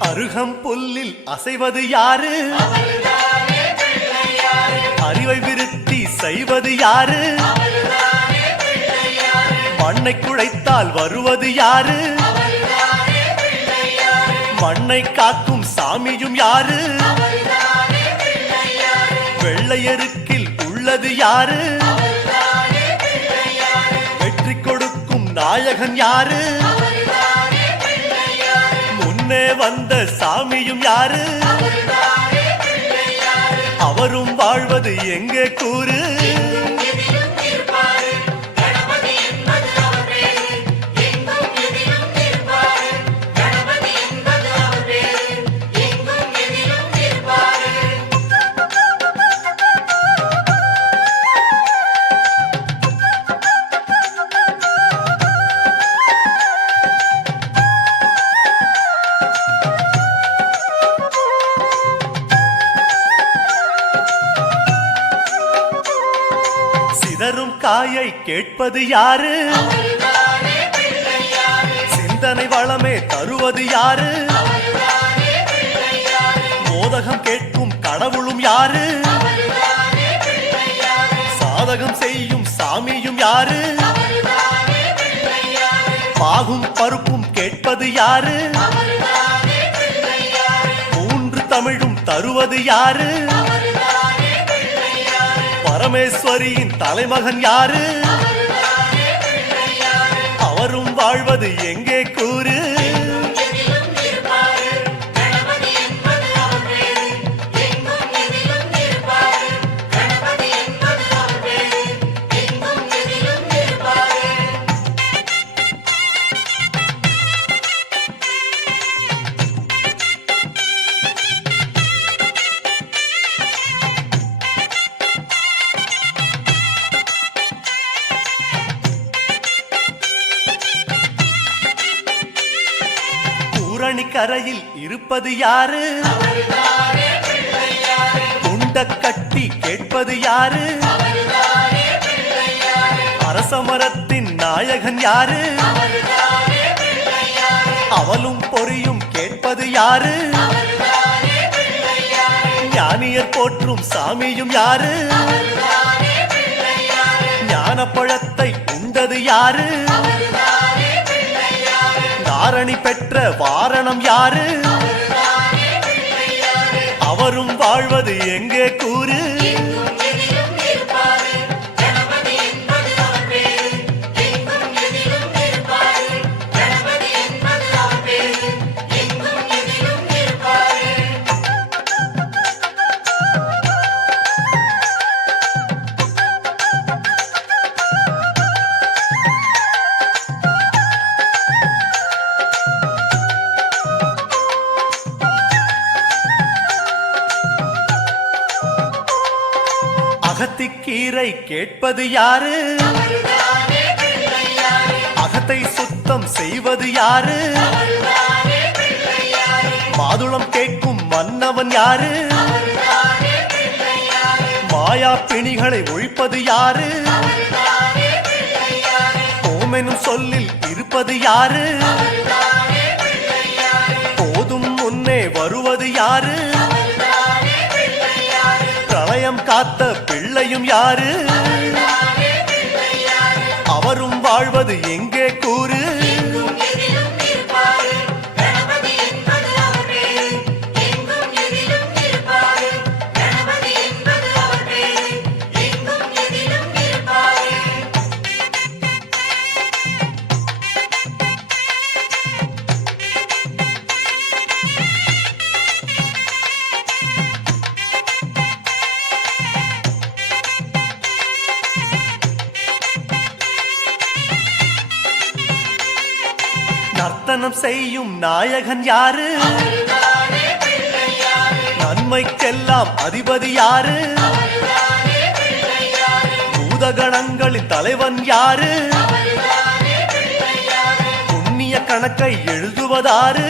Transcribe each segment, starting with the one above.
அருகம் புல்லில் அசைவது யாரு? அறிவை விருத்தி செய்வது யாரு? மண்ணை குழைத்தால் வருவது யாரு? மண்ணை காக்கும் சாமியும் யாரு? வெள்ளையருக்கில் உள்ளது யாரு? வெற்றி கொடுக்கும் நாயகன் யாரு? முன்னே வந்த சாமியும் யாரு? அவரும் வாழ்வது எங்கே கூறு? சிதறும் காயை கேட்பது யாரு? சிந்தனை வளமே தருவது யாரு? மோதகம் கேட்கும் கடவுளும் யாரு? சாதகம் செய்யும் சாமியும் யாரு? பாகும் பருப்பும் கேட்பது யாரு? மூன்று தமிழும் தருவது யாரு? பரமேஸ்வரியின் தலைமகன் யாரு? அவரும் வாழ்வது எங்கே கூறு? பூரணி கரையில் இருப்பது யாரு? துண்ட கட்டி கேட்பது யாரு? அரசமரத்தின் நாயகன் யாரு? அவளும் பொறியும் கேட்பது யாரு? ஞானியர் போற்றும் சாமியும் யாரு? ஞானப்பழத்தை உண்டது யாரு? தாரணி பெற்ற வாரணம் யாரு? அவரும் வாழ்வது எங்கே கூறு? அகத்திக்கீரை கேட்பது யாரு? அகத்தை சுத்தம் செய்வது யாரு? மாதுளம் கேட்கும் மன்னவன் யாரு? மாயா பிணிகளை ஒழிப்பது யாரு? ஓமெனும் சொல்லில் இருப்பது யாரு? போதும் முன்னே வருவது யாரு? பிரளயம் காத்த பிள்ளையும் யாரு? அவரும் வாழ்வது எங்கே கூறு? நர்த்தனம் செய்யும் நாயகன் யாரு? நன்மைக்கெல்லாம் அதிபதி யாரு? பூதகணங்களின் தலைவன் யாரு? புண்ணிய கணக்கை எழுதுவதாரு?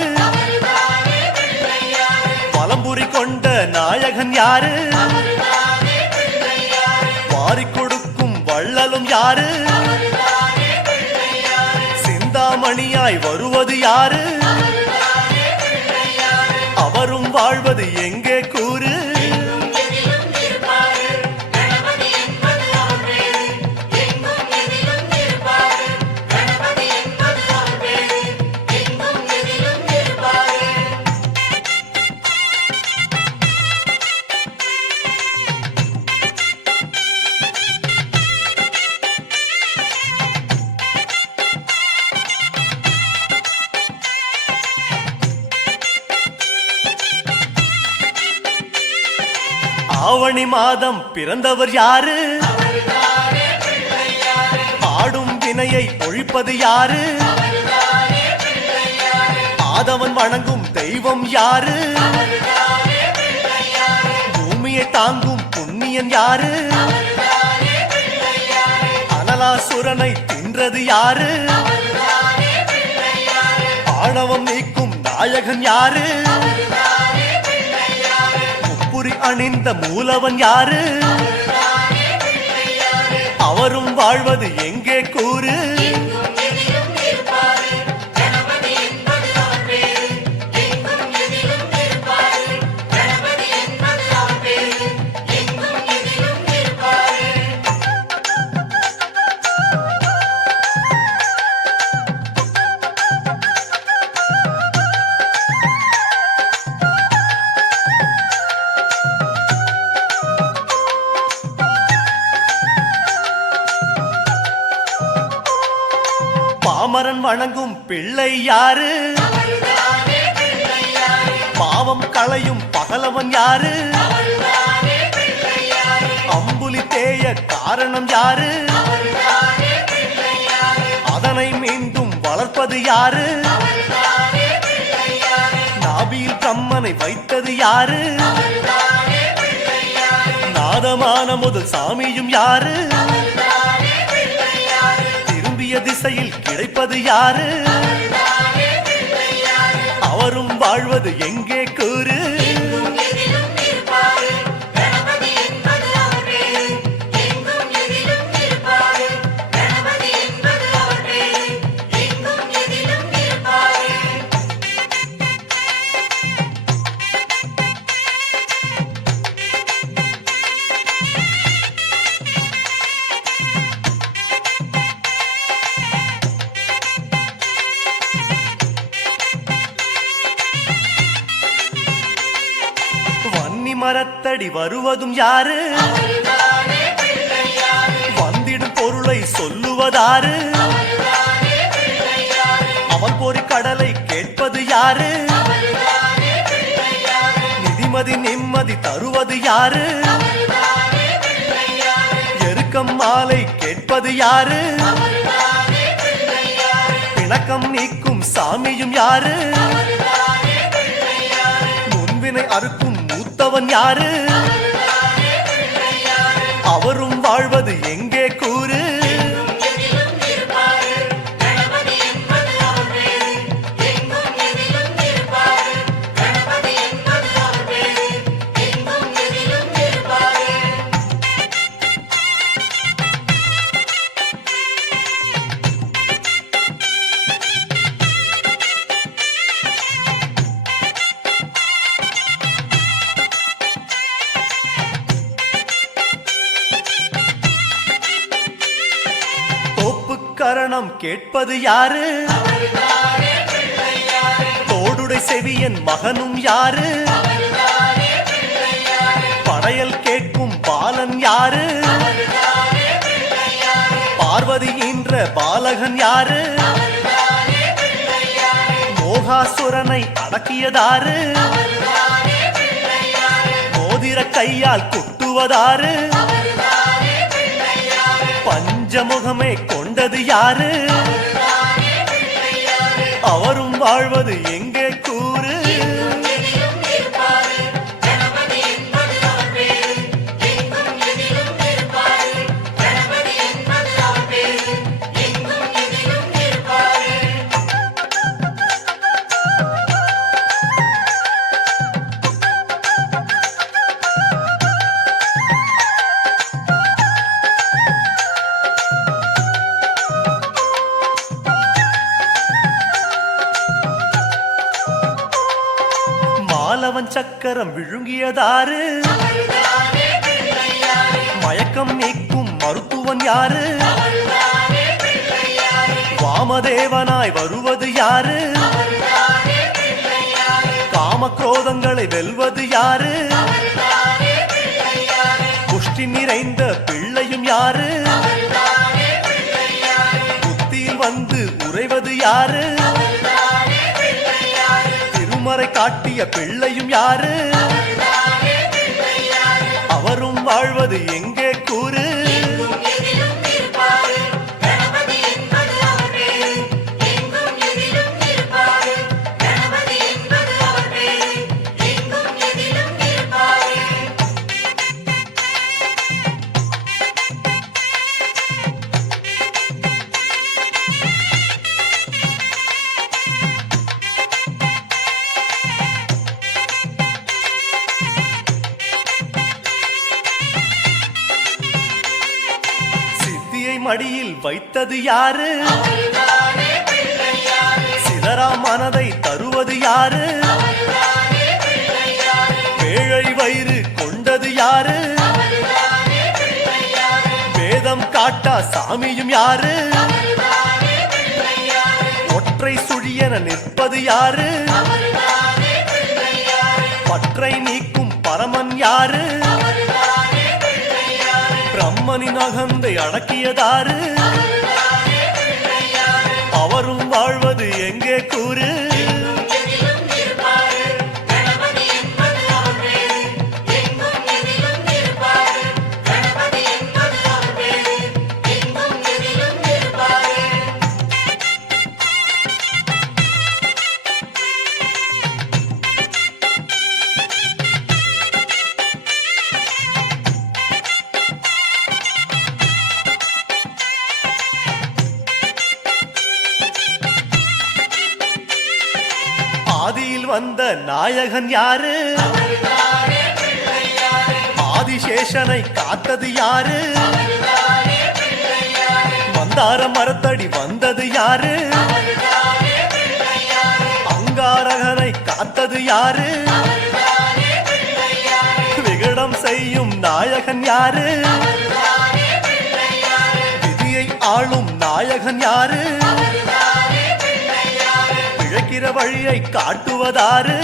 பலம்புரி கொண்ட நாயகன் யாரு? வாரி கொடுக்கும் வள்ளலும் யாரு? சிந்தாமணியாய் வருவது யாரு? வாழ்வது எங்கே கூறு ஆவணி மாதம் பிறந்தவர் யாரு ஆடும் வினையை ஒழிப்பது யாரு ஆதவன் வணங்கும் தெய்வம் யாரு பூமியை தாங்கும் புண்ணியன் யாரு அனலாசுரனை தின்றது யாரு ஆணவம் நீக்கும் நாயகன் யாரு அணிந்த மூலவன் யாரு அவரும் வாழ்வது எங்கே கூறு பாமரன் வணங்கும் பிள்ளை யாரு பாவம் களையும் பகலவன் யாரு அம்புலி தேய காரணம் யாரு அதனை மீண்டும் வளர்ப்பது யாரு நாபியில் பிரம்மனை வைத்தது யாரு நாதமான முதல் சாமியும் யாரு திசையில் கிடைப்பது யாரு அவரும் வாழ்வது எங்கே கூறு மரத்தடி வருவதும் யாரு வந்திடும் பொருளை சொல்லுவதாரு அவன் பொறி கடலை கேட்பது யாரு நிதிமதி நிம்மதி தருவது யாரு எருக்கம் மாலை கேட்பது யாரு பிணக்கம் நீக்கும் சாமியும் யாரு முன்வினை அறுக்கும் மூத்தவன் யாரு அவரும் வாழ்வது எங்கே கூறு கரணம் கேட்பது யாரு தோடுடை செவியன் மகனும் யாரு படையல் கேட்கும் பாலன் யாரு பார்வதி என்ற பாலகன் யாரு மோகாசுரனை அடக்கியதாரு மோதிர கையால் குட்டுவதாரு பஞ்சமுகமே கொண்டது யாரு அவரும் வாழ்வது எங்கே கூறு மாலவன் சக்கரம் விழுங்கியதாரு மயக்கம் நீக்கும் மருத்துவன் யாரு வாமதேவனாய் வருவது யாரு காமக்ரோதங்களை வெல்வது யாரு புஷ்டி நிறைந்த பிள்ளையும் யாரு புத்தியில் வந்து உறைவது யாரு திருமறை காட்டிய பிள்ளையும் யாரு அவரும் வாழ்வது எங்கே கூறு மடியில் வைத்தது யாரு சிதறா மனதை தருவது யாரு பேழை வயிறு கொண்டது யாரு வேதம் காட்டா சாமியும் யாரு ஒற்றை சுழியென நிற்பது யாரு பற்றை நீக்கும் பரமன் யாரு பிரம்மனின் அகந்தை அடக்கியதாரு அவரும் வாழ்வது எங்கே கூறு ஆதியில் வந்த நாயகன் யாரு ஆதிசேஷனை காத்தது யாரு மந்தார மரத்தடி வந்தது யாரு அங்காரகனை காத்தது யாரு விகடம் செய்யும் நாயகன் யாரு விதியை ஆளும் நாயகன் யாரு பிழைக்கிற வழியை காட்டுவதாரு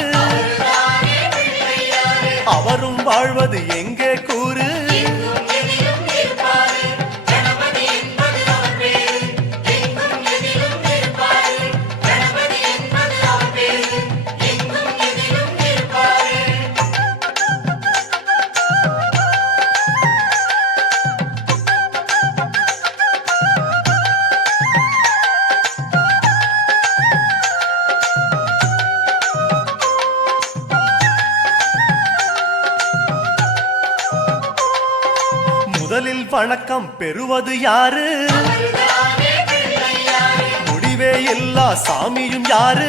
அவரும் வாழ்வது எங்கே கூறு முதலில் வணக்கம் பெறுவது யாரு முடிவே எல்லா சாமியும் யாரு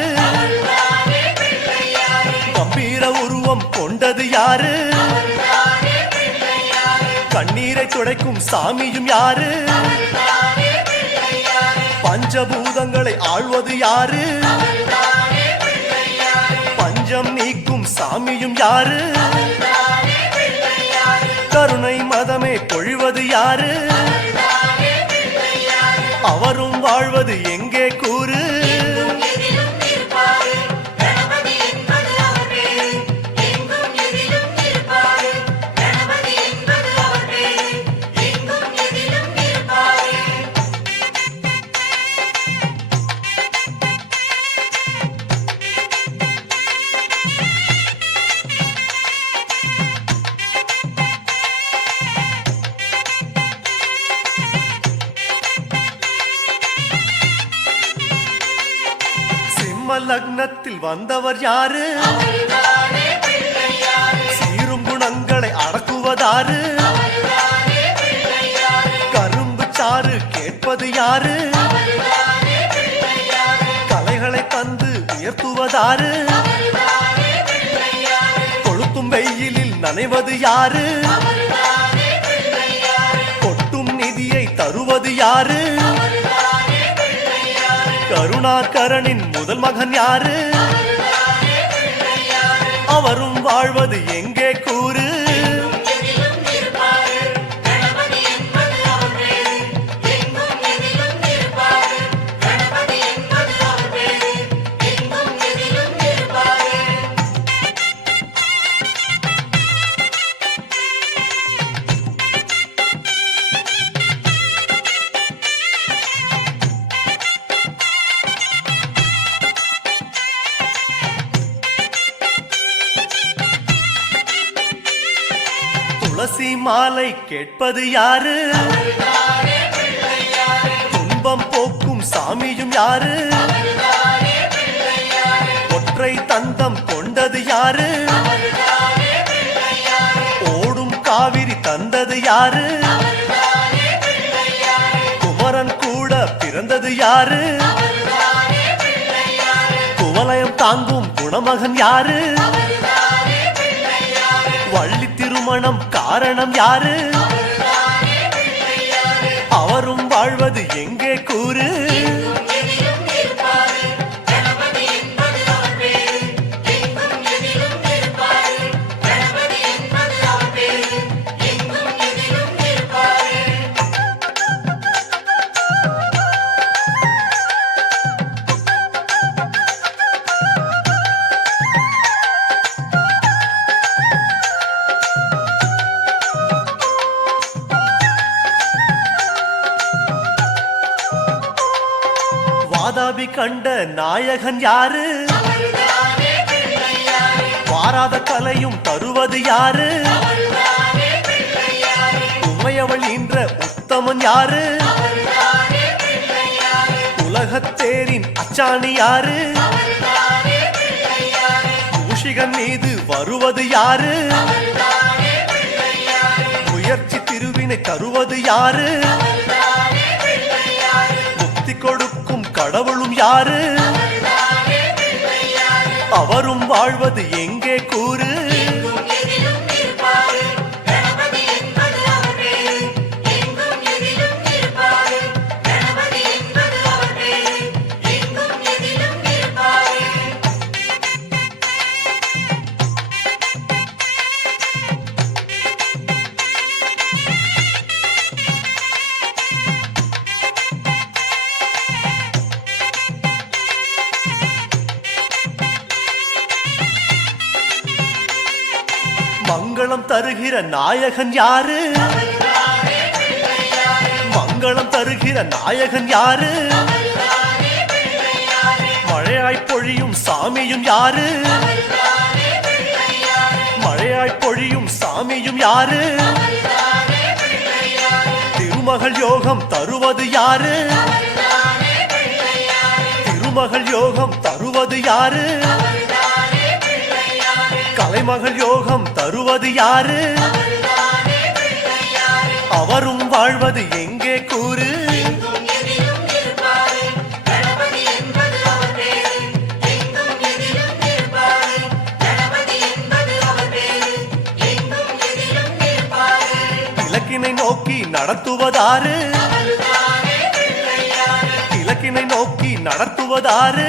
கம்பீர உருவம் கொண்டது யாரு கண்ணீரை துடைக்கும் சாமியும் யாரு பஞ்சபூதங்களை ஆள்வது யாரு பஞ்சம் நீக்கும் சாமியும் யாரு கருணை மதமே பொழிவது யாரு அவரும் வாழ்வது எங்கே கூறு லக்னத்தில் வந்தவர் யாரு சீரும் குணங்களை அடக்குவதாரு கரும்பு சாறு கேட்பது யாரு கலைகளை தந்து உயர்த்துவதாரு கொளுத்தும் வெயிலில் நனைவது யாரு கொட்டும் நிதியை தருவது யாரு கருணாகரனின் முதல் மகன் யாரு அவரும் வாழ்வது எங்கே கூறு துளசி மாலை கேட்பது யாரு துன்பம் போக்கும் சாமியும் யாரு ஒற்றை தந்தம் கொண்டது யாரு ஓடும் காவிரி தந்தது யாரு குமரன் கூட பிறந்தது யாரு குவலயம் தாங்கும் குணமகன் யாரு வள்ளி திருமணம் காரணம் யாரு அவரும் வாழ்வது எங்கே கூறு வாதாபி கண்ட நாயகன் யாரு வாராத கலையும் தருவது யாரு உமையவள் என்ற உத்தமன் யாரு உலகத்தேரின் அச்சாணி யாரு மூஷிகன் மீது வருவது யாரு முயற்சி திருவினை தருவது யாரு முக்தி கொடுக்கும் கடவுளும் யாரு அவரும் வாழ்வது எங்கே கூறு மங்களம் தருகிற நாயகன் யாரு மங்களம் தருகிற நாயகன் யாரு மழையாய் பொழியும் சாமியும் யாரு மழையாய் பொழியும் சாமியும் யாரு திருமகள் யோகம் தருவது யாரு திருமகள் யோகம் தருவது யாரு கலைமகள் யோகம் தருவது யாரு அவரும் வாழ்வது எங்கே கூறு இலக்கினை நோக்கி நடத்துவதாரு இலக்கினை நோக்கி நடத்துவதாரு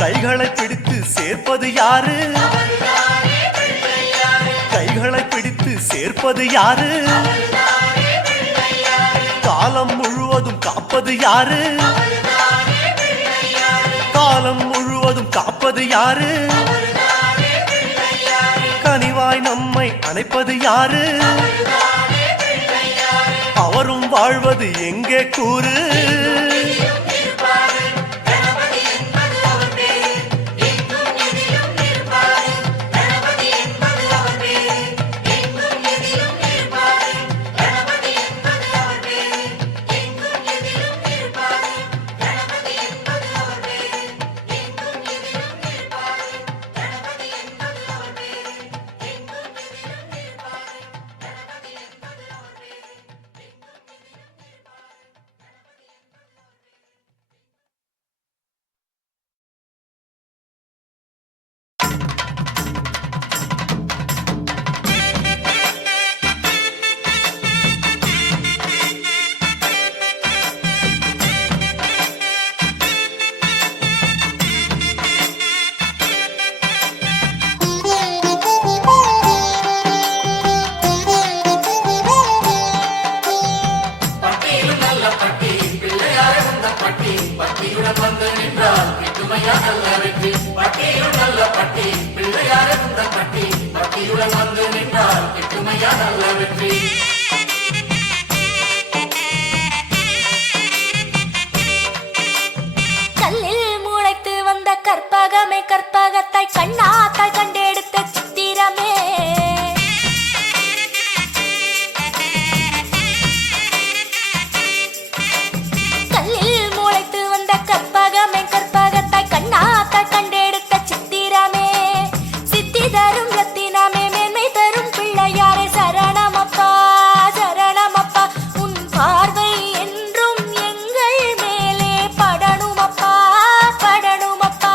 கைகளை பிடித்து சேர்ப்பது யாரு கைகளை பிடித்து சேர்ப்பது யாரு காலம் முழுவதும் காப்பது யாரு காலம் முழுவதும் காப்பது யாரு கனிவாய் நம்மை அணைப்பது யாரு அவரும் வாழ்வது எங்கே கூறு பக்தியுடன் வந்து நின்றால் கிட்டுமையா நல்ல வெற்றி. பட்டியும் நல்ல பட்டி பிள்ளையார இந்த பட்டி பக்தியுடன் வந்து நின்றால் கிட்டுமையா நல்ல வெற்றி. கல்லில் முளைத்து வந்த கற்பகமே கற்பகத்தாய் கண்ணாத்தாய் கண்டெடுத்த சித்திரமே கல்லில் முளைத்து வந்த கற்பகமே கற்பகத்தாய் கண்ணாத்தாய் கண்டெடுத்த சித்திரமே சித்தி தரும் ரத்தினமே மேன்மை தரும் பிள்ளையாரே சரணமப்பா சரணமப்பா உன் பார்வை என்றும் எங்கள் மேலே படணுமப்பா படணுமப்பா.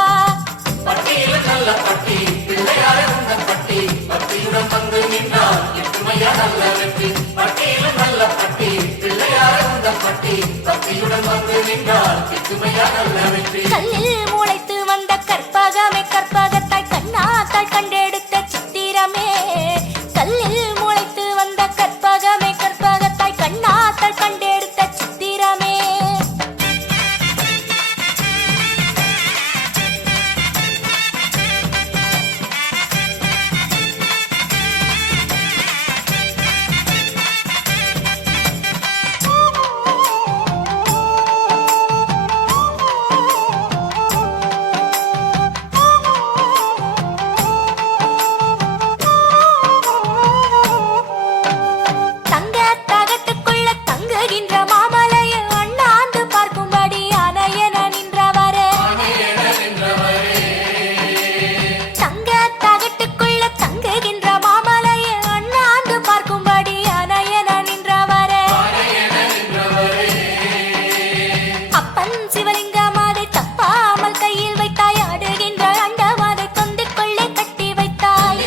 பட்டியில் நல்ல பட்டி பிள்ளையார இந்த பட்டி பக்தியுடன் வந்து நின்றால் கிட்டுமையா நல்ல வெற்றி. பட்டியில் நல்ல பட்டி பிள்ளையார இந்த பட்டி பக்தியுடன் வந்து நின்றால் கிட்டுமையா நல்ல வெற்றி. கல்லில் முளைத்து வந்த கற்பகமே கற்பகத்தாய் கண்ணாத்தாய் கண்டெடுத்த சித்திரமே கல்லில் முளைத்து வந்த கற்பகமே கற்பகத்தாய் கண்ணாத்தாய் கண்டெடுத்த சித்திரமே. தங்க தகட்டுக்குள்ள தங்குகின்ற மாமலையை அண்ணாந்து பார்க்கும்படி அணையென நின்றவரே தங்க தகட்டுக்குள்ள தங்குகின்ற மாமலையை அண்ணாந்து பார்க்கும்படி அணையென நின்றவரே அப்பன் சிவலிங்கமாதை தப்பாமல் கையில் வைத்தாய் ஆடுகின்ற அண்டமாதை தொந்திக்குள்ளே கட்டி வைத்தாய்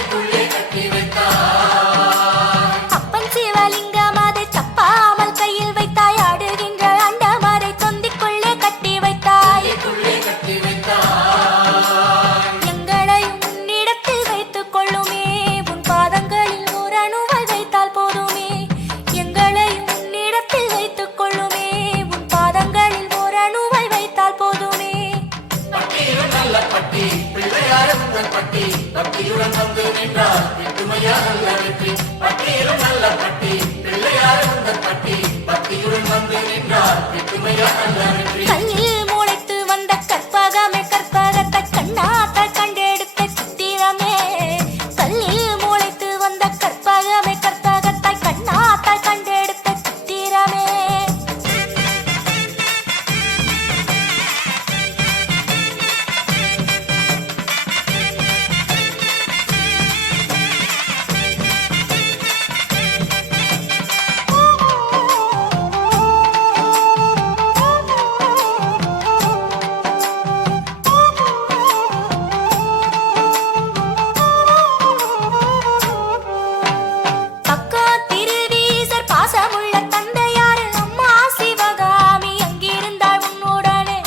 அப்பன் சிவலிங்கமாதை தப்பாமல் கையில் வைத்தாய் ஆடுகின்ற அண்டமாதை தொந்திக்குள்ளே கட்டி வைத்தாய் எங்களையும் உன்னிடத்தில் வைத்துக் கொள்ளுமே உன் பாதங்களில் ஒரு அணுவை வைத்தால் போதுமே எங்களையும் உன்னிடத்தில் வைத்துக் கொள்ளுமே உன் பாதங்களில் ஒரு அணுவை வைத்தால் போதுமே. பட்டியில் நல்ல பட்டி பிள்ளையார இந்த பட்டி பக்தியுடன் வந்து நின்றால் கிட்டுமையா நல்ல வெற்றி. பட்டியில் நல்ல பட்டி பிள்ளையார இந்த பட்டி பக்தியுடன் வந்து நின்றால் கிட்டுமையா நல்ல வெற்றி. கல்லில் முளைத்து வந்த கற்பகமே கற்பகத்தாய் கண்ணாத்தாய் கண்டெடுத்த சித்திரமே கல்லில் முளைத்து வந்த கற்பகமே கற்பகத்தாய் கண்ணாத்தாய் கண்டெடுத்த சித்திரமே. பக்கம் திருவீசர் பாசமுள்ள தந்தையாரு அம்மா சிவகாமி அங்கிருந்தாள் உன்னுடனே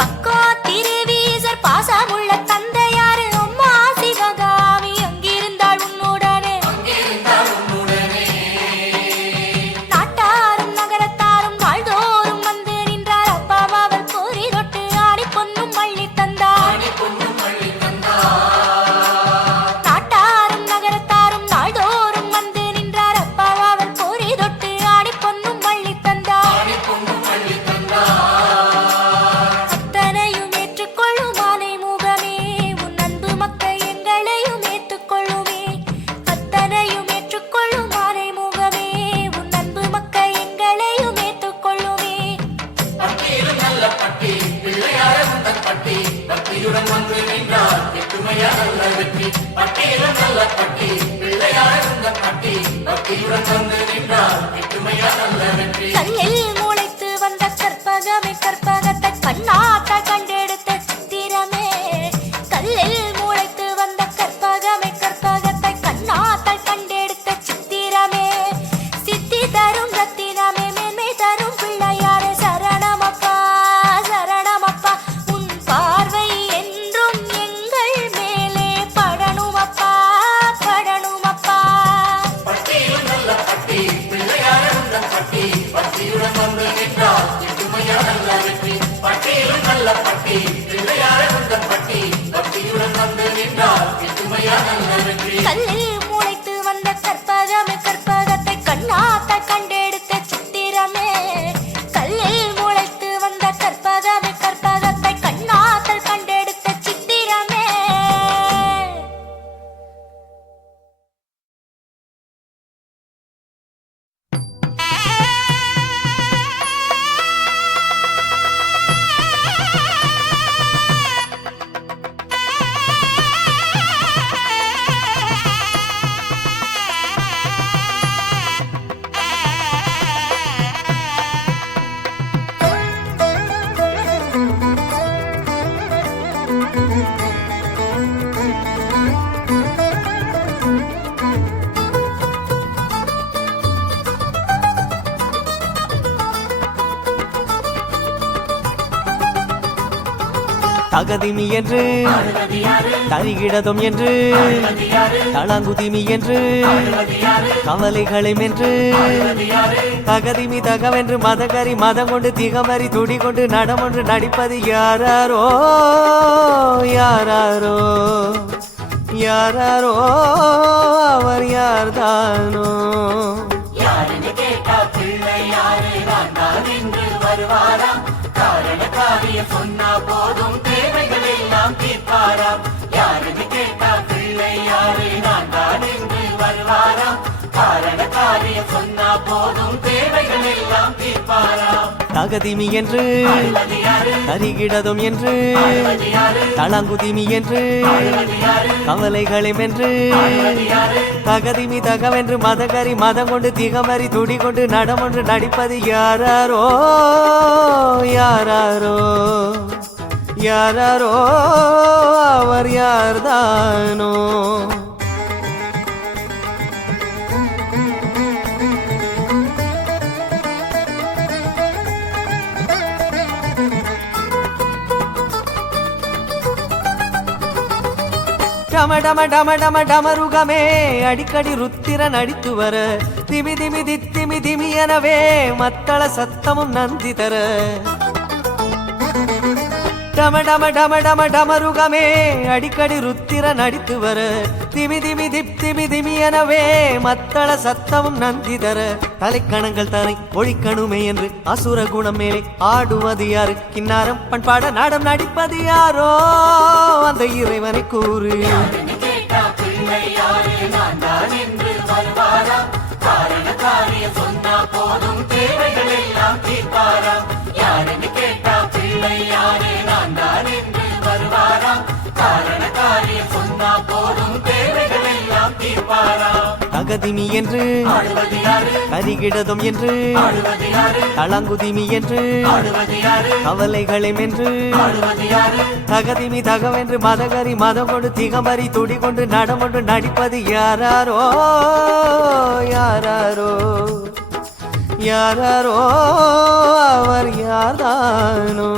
பக்கம் திருவீசர் பாசமுள்ள தந்தையாரு அம்மா சிவகாமி அங்கிருந்தாள் உன்னுடனே நாட்டாரும் நகரத்தாரும் நாள்தோறும் வந்து நின்றார் அப்பாவாவல் போரி தொட்டு ஆடி பொன்னும் மள்ளி தந்தார் நாட்டாரும் நகரத்தாரும் நாள்தோறும் வந்து நின்றார் அப்பாவாவல் போரி தொட்டு ஆடி பொன்னும் மள்ளி தந்தார் அத்தனையும் ஏற்றுக்கொள்ளும் ஆனை முகமே உன் அன்பு மக்கள் எங்களையும் ஏற்றுக்கொள்ளுமே அத்தனையும் ஏற்றுக்கொள்ளும் ஆனை முகமே உன் அன்பு மக்கள் எங்களையும் ஏற்றுக்கொள்ளுமே. பட்டியில் நல்ல பட்டி பிள்ளையார இந்த பட்டி பக்தியுடன் வந்து நின்றால் கிட்டுமையா நல்ல வெற்றி. பட்டியில் நல்ல பட்டி பிள்ளையார இந்த பட்டி பக்தியுடன் வந்து நின்றால் கிட்டுமையா நல்ல வெற்றி. கல்லில் முளைத்து வந்த கற்பகமே கற்பகத்தாய் கண்ணாத்தாய் கண்டெடுத்த சித்திரமே கல்லில் முளைத்து வந்த கற்பகமே கற்பகத்தாய் கண்ணாத்தாய் கண்டெடுத்த சித்திரமே சித்தி தரும் ரத்தினமே மேன்மை தரும் பிள்ளையாரே சரணமப்பா சரணமப்பா உன் பார்வை என்றும் எங்கள் மேலே படணுமப்பா படணுமப்பா. பட்டியில் நல்ல பட்டி பிள்ளையார இந்த பட்டி பக்தியுடன் வந்து நின்றால் தகதிமி என்று தரிகிடதும் என்று தளங்குதிமி என்று கவலைகளை மென்று தகதிமி தகவென்று மதகரி மதம் கொண்டு திகமறி துடி கொண்டு நடமொன்று நடிப்பது யாராரோ யாராரோ யாராரோ அவர் யார்தானோ யாருன்னு கேட்டா பிள்ளை யாரு நான் தான் என்று வருவாராம் காரண காரியம் சொன்னா போதும் தேவைகள் எல்லாம் தீர்ப்பாராம் யாருன்னு கேட்டா பிள்ளை யாரு நான் தான் என்று வருவாராம் காரண காரியம் சொன்னா போதும் தேவைகள் எல்லாம் தீர்ப்பாராம் தகதிமி என்று தரிகிடதும் என்று தளங்குதிமி என்று கவலைகளை வென்று தகதிமி தகவென்று மதகரி மதம் கொண்டு திகமறி துடி கொண்டு நடமொன்று நடிப்பது யாராரோ யாராரோ யாராரோ அவர் யார்தானோ டம டம டம டம டமருகமே அடிக்கடி ருத்திர நடித்து வர திமி திமி தித்திமி திமி எனவே மத்தள சத்தமும் நந்தி தர டம டம டம டம டமருகமே அடிக்கடி ருத்திர நடித்து வர திமி திமி திப்திமி திமி எனவே மத்தள சத்தமும் நந்தி தர தலைக்கணங்கள் தரை ஒழிக்கணுமே என்று அசுர குணம் மேலே ஆடுவது யாரு கிண்ணாரம் பண்பாட நாடம் நடிப்பது யாரோ அந்த இறைவனை கூறு யாருன்னு கேட்டா பிள்ளை யாரு நான் தான் என்று வருவாராம் காரண காரியம் சொன்னா போதும் தேவைகள் எல்லாம் தீர்ப்பாராம் யாருன்னு கேட்டா பிள்ளை யாரு நான் தான் என்று வருவாராம் காரண காரியம் சொன்னா போதும் தேவைகள் எல்லாம் தீர்ப்பாராம் தகதிமி என்று ஆடுவது யாரு கரிகிடதும் என்று ஆடுவது யாரு தளங்குதிமி என்று ஆடுவது யாரு கவலைகளை மென்று ஆடுவது யாரு தகதிமி தகவென்று மதகரி மதம் கொண்டு திகமறி துடி கொண்டு நடமொன்று நடிப்பது யாராரோ யாராரோ யாராரோ அவர் யார்தானோ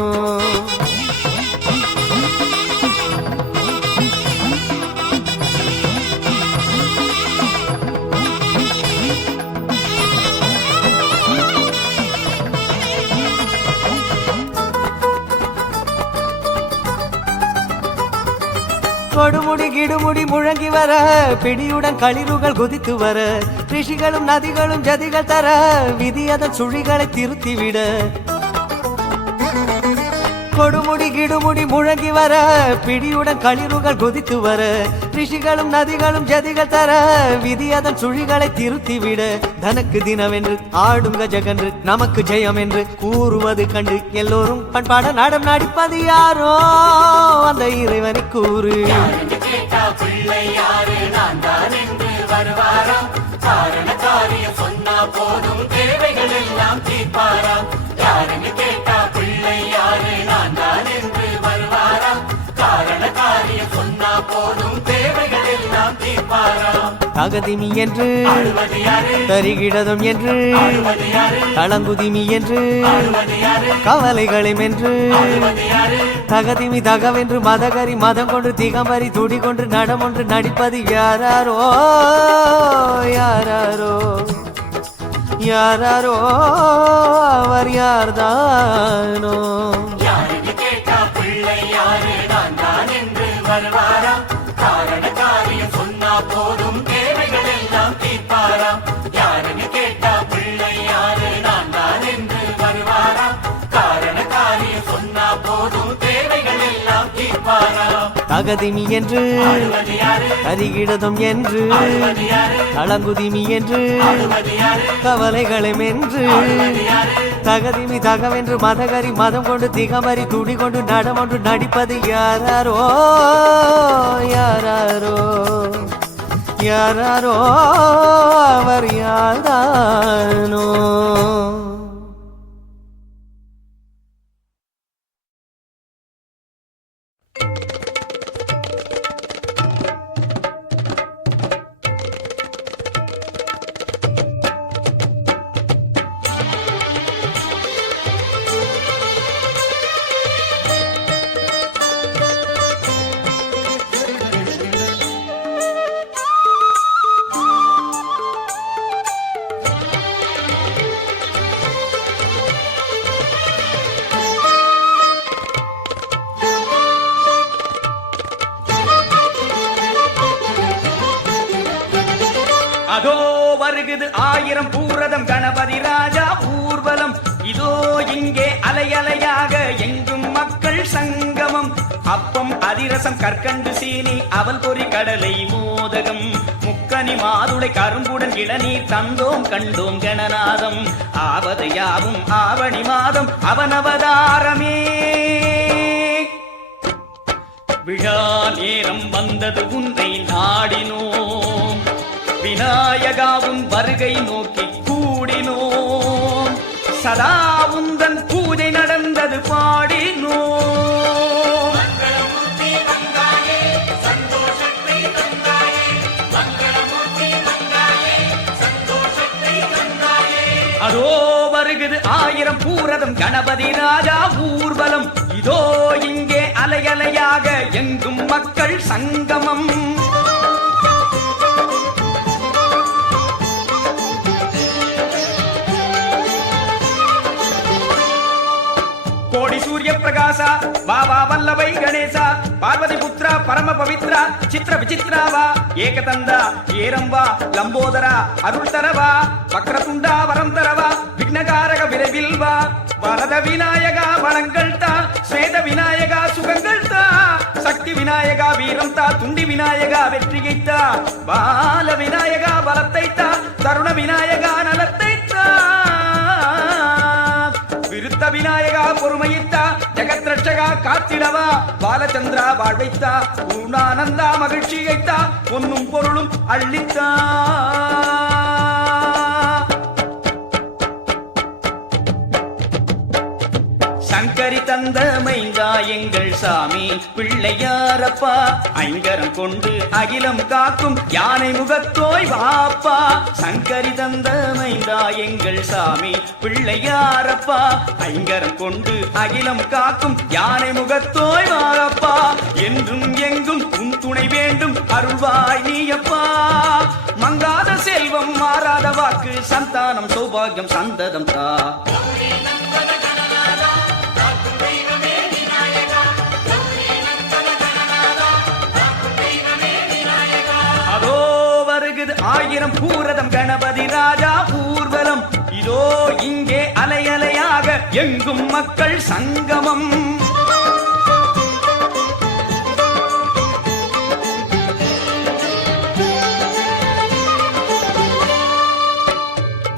கொடுமுடி கிடுமுடி முழங்கி வர பிடியுடன் களிறுகள் குதித்து வர ரிஷிகளும் நதிகளும் ஜதிகள் தர விதி அதன் சுழிகளை திருத்திவிட கொடுமுடி கிடுமுடி முழங்கி வர பிடியுடன் களிறுகள் குதித்து வர ரிஷிகளும் நதிகளும் ஜதிகள் தர விதி அதன் சுழிகளை திருத்திவிட தனக்கு தினவென்று ஆடும் கஜகன்று நமக்கு ஜெயம் என்று கூறுவது கண்டு எல்லோரும் பண்பாட நாடம் நடிப்பது யாரோ அந்த இறைவனை கூறு யாருன்னு கேட்டா பிள்ளை யாரு நான் தான் என்று வருவாராம் காரண காரியம் சொன்னா போதும் தேவைகள் எல்லாம் தீர்ப்பாராம் யாருன்னு கேட்டா பிள்ளை யாரு நான் தான் என்று வருவாராம் காரண காரியம் சொன்னா போதும் தேவைகள் எல்லாம் தீர்ப்பாராம் தகதிமி என்று ஆடுவது யாரு தரிகிடதும் என்று ஆடுவது யாரு தளங்குதிமி என்று ஆடுவது யாரு கவலைகளை மென்று ஆடுவது யாரு தகதிமி தகவென்று மதகரி மதம் கொண்டு திகமறி துடி கொண்டு நடமொன்று நடிப்பது யாராரோ யாராரோ யாராரோ அவர் யார்தானோ யாருன்னு கேட்டா பிள்ளை யாரு நான் தான் என்று வருவாராம் காரண காரியம் சொன்னா போதும் தேவைகள் எல்லாம் தீர்ப்பாராம் யாருன்னு கேட்டா பிள்ளை யாரு நான் தான் என்று வருவாராம் காரண காரியம் சொன்னா போதும் தேவைகள் எல்லாம் தீர்ப்பாராம் தகதிமி என்று ஆடுவது யாரு கரிகிடதும் என்று ஆடுவது யாரு தளங்குதிமி என்று ஆடுவது யாரு கவலைகளை மென்று ஆடுவது யாரு தகதிமி தகவென்று மதகரி மதம் கொண்டு திகமறி துடி கொண்டு நடமொன்று நடிப்பது யாராரோ யாராரோ யாராரோ அவர் யார்தானோ வருகுது 1000 பூரதம் கணபதி ராஜா ஊர்வலம் இதோ இங்கே அலையலையாக எங்கும் மக்கள் சங்கமம் அப்பம் அதிரசம் கற்கண்டு சீனி அவல் பொறி கடலை மோதகம் முக்கனி மாதுளை கரும்புடன் இளநீர் தந்தோம் கண்டோம் கணநாதம் ஆவது யாவும் ஆவணி மாதம் அவனவதாரமே விழா நேரம் வந்தது உன்னை நாடினோம் விநாயகாவும் வருகை நோக்கி கூடினோம் சதா உந்தன் பூஜை நடந்தது பாடினோம் அதோ வருகுது 1000 பூரதம் கணபதி ராஜா ஊர்வலம் இதோ இங்கே அலையலையாக எங்கும் மக்கள் சங்கமம் கோடி சூரிய பிரகாசா பாபா வல்லவை கணேசா பார்வதி புத்ரா பரம பவித்ரா சித்திர விசித்ராவா ஏகதந்தா ஏரம்பா லம்போதரா அருள் தரவா வக்ரதுண்டா வரம் தரவா விக்னகாரக விரைவில் வா வரத விநாயகா வளங்கள் தா ஸ்வேத விநாயகா சுகங்கள் தா சக்தி விநாயகா வீரம் தா துண்டி விநாயகா வெற்றியை தா பால விநாயகா பலத்தை தா தருண விநாயகா நலத்தை தா விருத்த விநாயகா பொறுமையித்தா ஜெகத் ரட்சகா காத்திடவா பாலச்சந்திரா வாழ்வைத்தா பூர்ணானந்தா மகிழ்ச்சியைத்தா பொன்னும் பொருளும் அள்ளித்தா சங்கரி தந்த மைந்தா எங்கள் சாமி பிள்ளையாரப்பா ஐங்கரம் கொண்டு அகிலம் காக்கும் யானை முகத்தோய் வாப்பா சங்கரி தந்த மைந்தா எங்கள் சாமி பிள்ளையாரப்பா ஐங்கரம் கொண்டு அகிலம் காக்கும் யானை முகத்தோய் வாப்பா என்றும் எங்கும் உன் துணை வேண்டும் அருள்வாய் நீயப்பா மங்காத செல்வம் மாறாத வாக்கு சந்தானம் சௌபாகியம் சந்ததம் தா அதோ வருகுது 1000 பூரதம் கணபதி ராஜா ஊர்வலம் இதோ இங்கே அலையலையாக எங்கும் மக்கள் சங்கமம்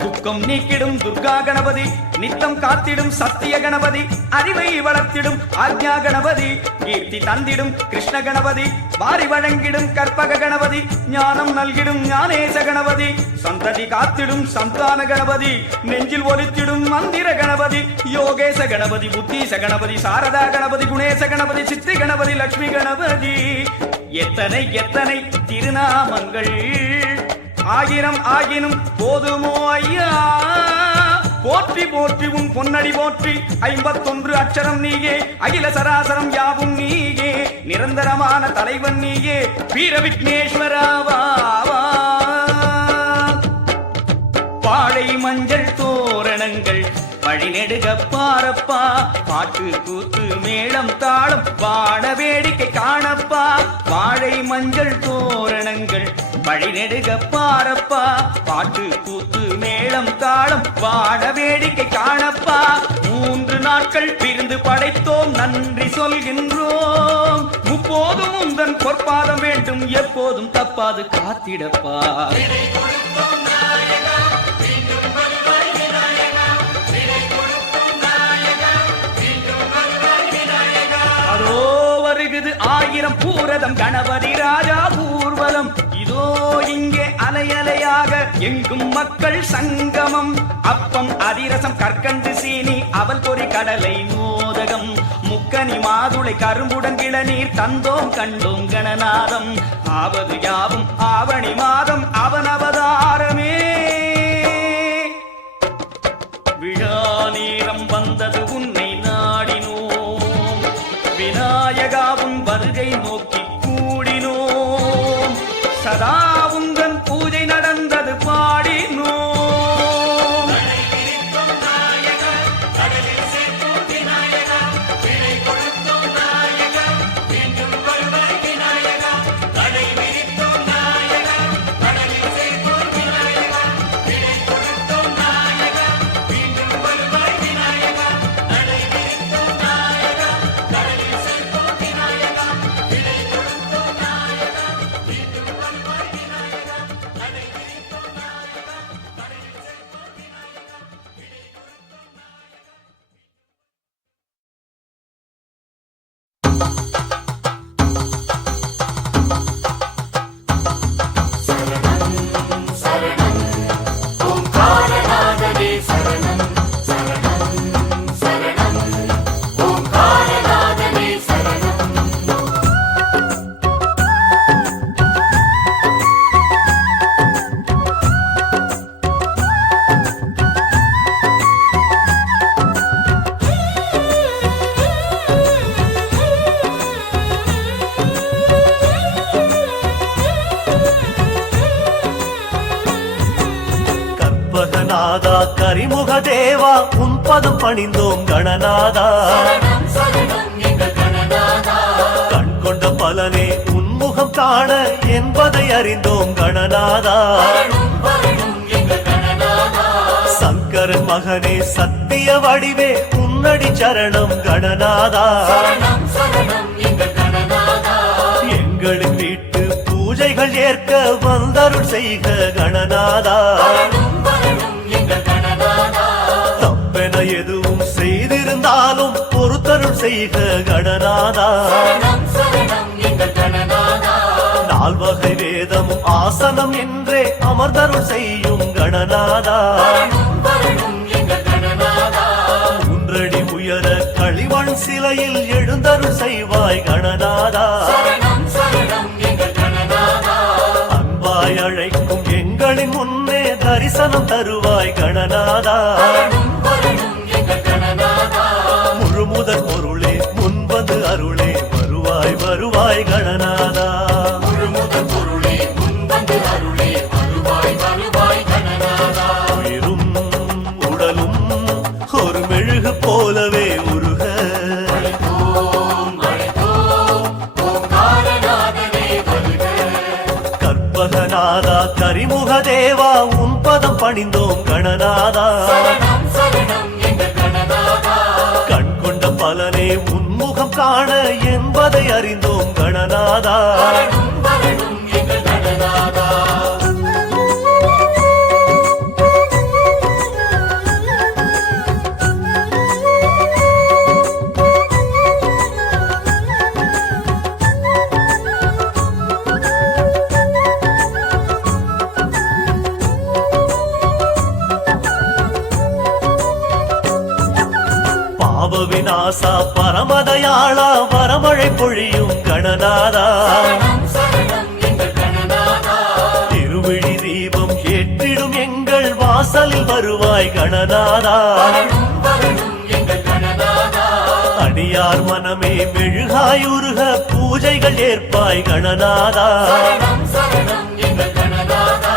துக்கம் நீக்கிடும் துர்கா கணபதி நித்தம் காத்திடும் சத்திய கணபதி அறிவை வளர்த்திடும் ஆக்ஞா கணபதி கீர்த்தி தந்திடும் கிருஷ்ண கணபதி வாரி வழங்கிடும் கற்பக கணபதி ஞானம் நல்கிடும் ஞானேச கணபதி சந்ததி காத்திடும் சந்தான கணபதி நெஞ்சில் ஒலித்திடும் மந்திர கணபதி யோகேச கணபதி புத்தீச கணபதி சாரதா கணபதி குணேச கணபதி சித்தி கணபதி லட்சுமி கணபதி எத்தனை எத்தனை திருநாமங்கள் 1000 ஆகினும் போதுமோ ஐயா போற்றி போற்றி உன் பொன்னடி போற்றி 51 அட்சரம் நீயே அகில சராசரம் யாவும் நீயே நிரந்தரமான தலைவன் நீயே வீர விக்னேஸ்வராவா பாழை மஞ்சள் தோரணங்கள் வழிநெடுக பாரப்பா பாட்டு கூத்து மேளம் தாளம் வாழ வேடிக்கை காணப்பா வாழை மஞ்சள் தோரணங்கள் வழிநெடுக பாரப்பா பாட்டு கூத்து மேளம் தாளம் வாழ வேடிக்கை காணப்பா 3 நாட்கள் விருந்து படைத்தோம் நன்றி சொல்கின்றோம் முப்போதும் உந்தன் பொற்பாதம் வேண்டும் எப்போதும் தப்பாது காத்திடப்பா அதோ வருகுது 1000 பூரதம் கணபதி ராஜா ஊர்வலம் இதோ இங்கே அலையலையாக எங்கும் மக்கள் சங்கமம் அப்பம் அதிரசம் கற்கண்டு சீனி அவல் பொறி கடலை மோதகம் முக்கனி மாதுளை கரும்புடன் இளநீர் தந்தோம் கண்டோம் கணநாதம் ஆவது யாவும் ஆவணி மாதம் அவனவதாரமே விழா நேரம் வந்தது உன்னை நாடினோம் விநாயகாவும் வருகை நோக்கி கூடினோம் சதா உந்தன் பூஜை நடந்தது பாடினோம் கற்பகநாதா கரிமுக தேவா உன் பதம் பணிந்தோம் கணநாதா சரணம் சரணம் எங்கள் கணநாதா கண் கொண்ட பலனே உன்முகம் காண என்பதை அறிந்தோம் கணநாதா வரணும் வரணும் எங்கள் கணநாதா சங்கரன் மகனே சத்திய வடிவே உன்னடி சரணம் கணநாதா சரணம் சரணம் எங்கள் கணநாதா எங்களின் வீட்டு பூஜைகள் ஏற்க வந்தருள் செய்க கணநாதா வரணும் வரணும் எங்கள் கணநாதா தப்பென எதுவும் செய்திருந்தாலும் பொறுத்தருள் செய்க கணநாதா சரணம் சரணம் எங்கள் கணநாதா நால்வகை வேதமும் ஆசனம் என்றே அமர்ந்தருள் செய்யும் கணநாதா வரணும் வரணும் எங்கள் கணநாதா மூன்றடி உயர களிமண் சிலையில் எழுந்தருள் செய்வாய் கணநாதா சரணம் சரணம் எங்கள் கணநாதா அன்பாய் அழைக்கும் எங்களின் முன்னே தரிசனம் தருவாய் கணநாதா வரணும் வரணும் எங்கள் கணநாதா முழுமுதற் பொருளே முன்வந்து அருளே வருவாய் வருவாய் கணநாதா முழுமுதற் பொருளே முன்வந்து அருளே வருவாய் வருவாய் கணநாதா உயிரும் உடலும் ஒரு மெழுகு போலவே உருக ஓம் அழைத்தோம் ஓங்காரநாதனே வருக கற்பகநாதா கரிமுக தேவா உன் பதம் பணிந்தோம் கணநாதா சரணம் சரணம் எங்கள் கணநாதா கண் கொண்ட பலனே உன்முகம் காண என்பதை அறிந்தோம் கணநாதா வரணும் வரணும் எங்கள் கணநாதா பாவ விநாசா பரமதயாளா வரமழை பொழியும் கணநாதா சரணம் சரணம் எங்கள் கணநாதா திருவிழி தீபம் ஏற்றிடும் எங்கள் வாசலில் வருவாய் கணநாதா வரணும் வரணும் எங்கள் கணநாதா அடியார் மனமே மெழுகாயுருக பூஜைகள் ஏற்பாய் கணநாதா சரணம் சரணம் எங்கள் கணநாதா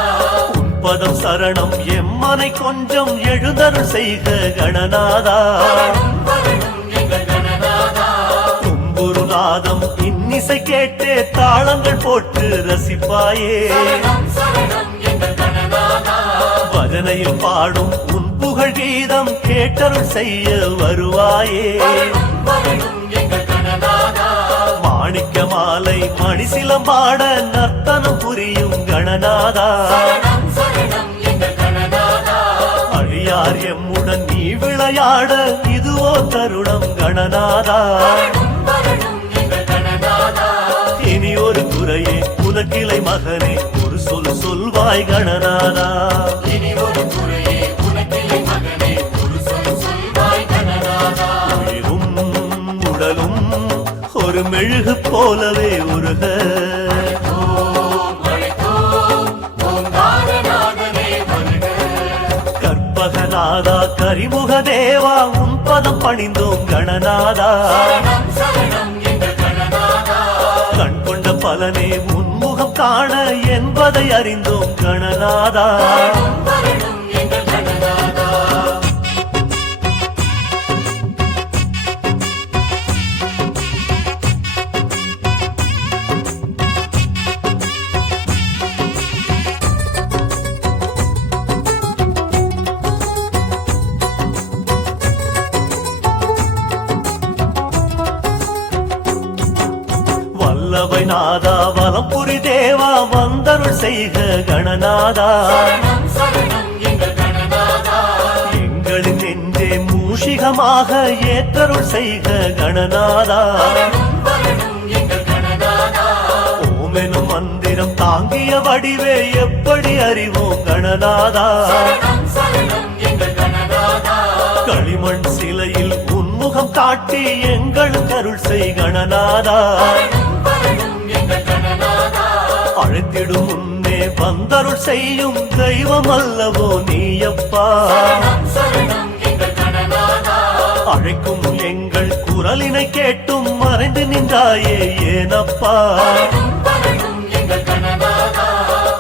உன் பதம் சரணம் எம்மனை கொஞ்சம் எழுந்தருள் செய்க கணநாதா வரணும் வரணும் எங்கள் கணநாதா தும்புருநாதம் இன்னிசை கேட்டே தாளங்கள் போட்டு ரசிப்பாயே சரணம் சரணம் எங்கள் கணநாதா பஜனையில் பாடும் உன் புகழ் கீதம் கேட்டருள் செய்ய வருவாயே வரணும் வரணும் எங்கள் கணநாதா மாணிக்க மாலை மணிசிலம்பாட நர்த்தனம் புரியும் கணநாதா சரணம் சரணம் எங்கள் கணநாதா அடியார் எம்முடன் நீ விளையாட இதுவோ தருணம் கணநாதா வரணும் வரணும் எங்கள் கணநாதா இனி ஒரு குறையே உனக்கிளை மகனே ஒரு சொல் சொல்வாய் கணநாதா இனி ஒரு குறையே உனக்கில்லை மகனே ஒரு சொல் சொல்வாய் கணநாதா உயிரும் உடலும் ஒரு மெழுகு போலவே உருக ஓம் அழைத்தோம் ஓங்காரநாதனே வருக கற்பகநாதா கரிமுக தேவா உன் பதம் பணிந்தோம் கணநாதா சரணம் சரணம் எங்கள் கணநாதா கண் கொண்ட பலனே உன்முகம் காண என்பதை அறிந்தோம் கணநாதா வரணும் வரணும் எங்கள் கணநாதா வல்லவை நாதா வலம்புரி தேவா வந்தருள் செய்க கணநாதா சரணம் சரணம் எங்கள் கணநாதா எங்களின் நெஞ்சே மூஷிகமாக ஏற்றருள் செய்க கணநாதா வரணும் வரணும் எங்கள் கணநாதா ஓமெனும் மந்திரம் தாங்கிய வடிவே எப்படி அறிவோம் கணநாதா சரணம் சரணம் எங்கள் கணநாதா களிமண் சிலையில் உன்முகம் காட்டி எங்களுக்கு அருள் செய் கணநாதா வரணும் வரணும் எங்கள் கணநாதா அழைத்திடும் முன்னே வந்தருள் செய்யும் தெய்வம் அல்லவோ நீயப்பா சரணம் சரணம் எங்கள் கணநாதா அழைக்கும் எங்கள் குரலினை கேட்டும் மறைந்து நின்றாயே ஏனப்பா வரணும் வரணும் எங்கள் கணநாதா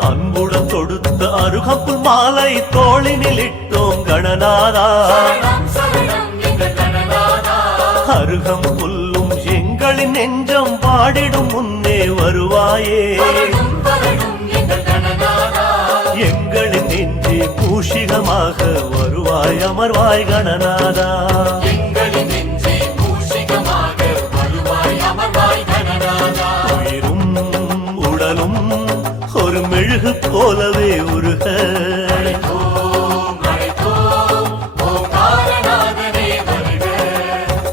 அன்புடன் தொடுத்த அருகம்புல் மாலை தோளினில் இட்டோம் கணநாதா. அருகம் புல்லும் எங்களின் நெஞ்சம் பாடிடும் முன்னே வருவாயே. எங்களின் நெஞ்சே மூஷிகமாக வருவாய் அமர்வாய் கணநாதா. உயிரும் உடலும் ஒரு மெழுகு போலவே உருக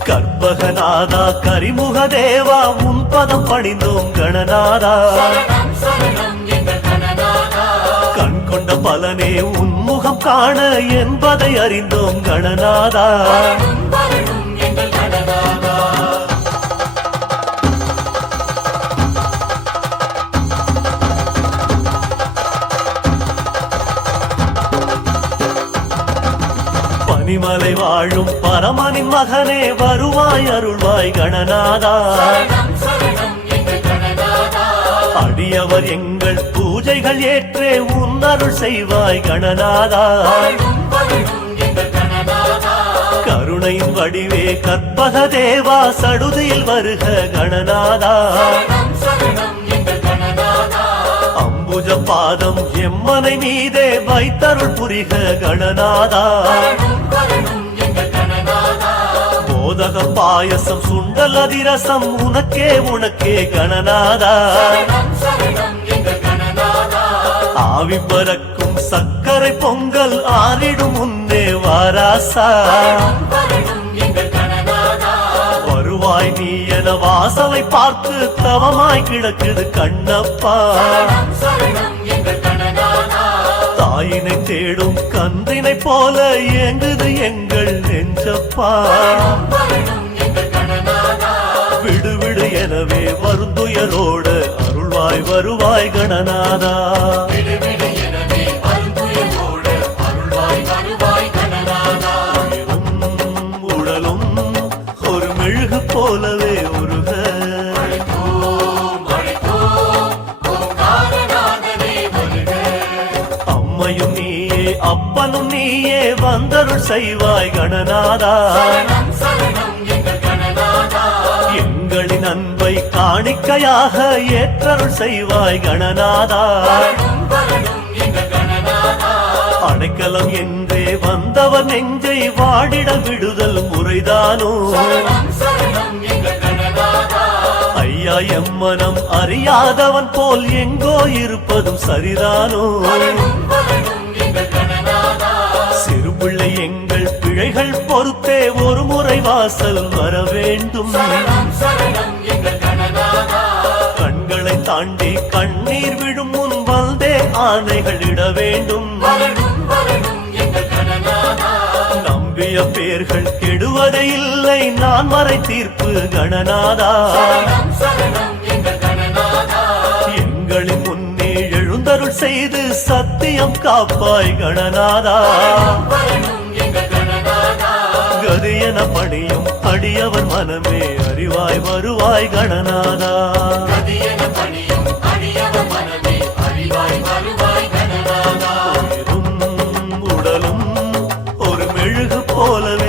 கற்பகநாதா கரிமுக தேவா முன்பதம் பணிந்தோம் கணநாதா. கண் கொண்ட பலனே உன்முகம் காண என்பதை அறிந்தோம் கணநாதா. பனிமலை வாழும் பரமனின் மகனே வருவாய் அருள்வாய் கணநாதா. அடியவர் எங்கள் பூஜைகள் ஏற்றே உன் அருள் செய்வாய் கணநாதா. கருணையின் வடிவே கற்பக தேவா சடுதியில் வருக கணநாதா. அம்புஜ பாதம் எம்மனை மீதே வைத்தருள் புரிக கணநாதா. மோதக பாயசம் சுண்டல் அதிரசம் உனக்கே உனக்கே கணநாதா. ஆவி பறக்கும் சக்கரை பொங்கல் ஆறிடும் முன்னே வாராசா. வருவாய் நீ என வாசலை பார்த்து தவமாய் கிடக்குது கண்ணப்பா. தாயினை தேடும் கன்றினை போல ஏங்குது எங்கள் நெஞ்சப்பா. விடு விடு எனவே வருந்துயரோடு அருள்வாய் வருவாய் கணநாதா. உயிரும் உடலும் ஒரு மெழுகு போலவே உருக அம்மையும் நீயே அப்பனும் நீயே வந்தருள் செய்வாய் கணநாதா. எங்களின் அன்பை காணிக்கையாக ஏற்றருள் செய்வாய் கணநாதா. அடைக்கலம் என்றே வந்தவர் நெஞ்சை வாடிட விடுதல் முறைதானோ. ஐயா எம்மனம் அறியாதவன் போல் எங்கோ இருப்பதும் சரிதானோ. சிறுபிள்ளை எங்கள் பிழைகள் பொறுத்தே ஒரு முறை வாசல் வர வேண்டும். கண்களை தாண்டி கண்ணீர் விடும் முன் வந்தே ஆணைகள் இட வேண்டும். நம்பிய பேர்கள் கெடுவதே இல்லை நான் மறை தீர்ப்பு கணநாதா. எங்களின் முன்னே எழுந்தருள் செய்து சத்தியம் காப்பாய் கணநாதா. கதியன பணியும் அடியவர் மனமே அறிவாய் வருவாய் கணநாதா. உயிரும் உடலும் ஒரு மெழுகு போலவே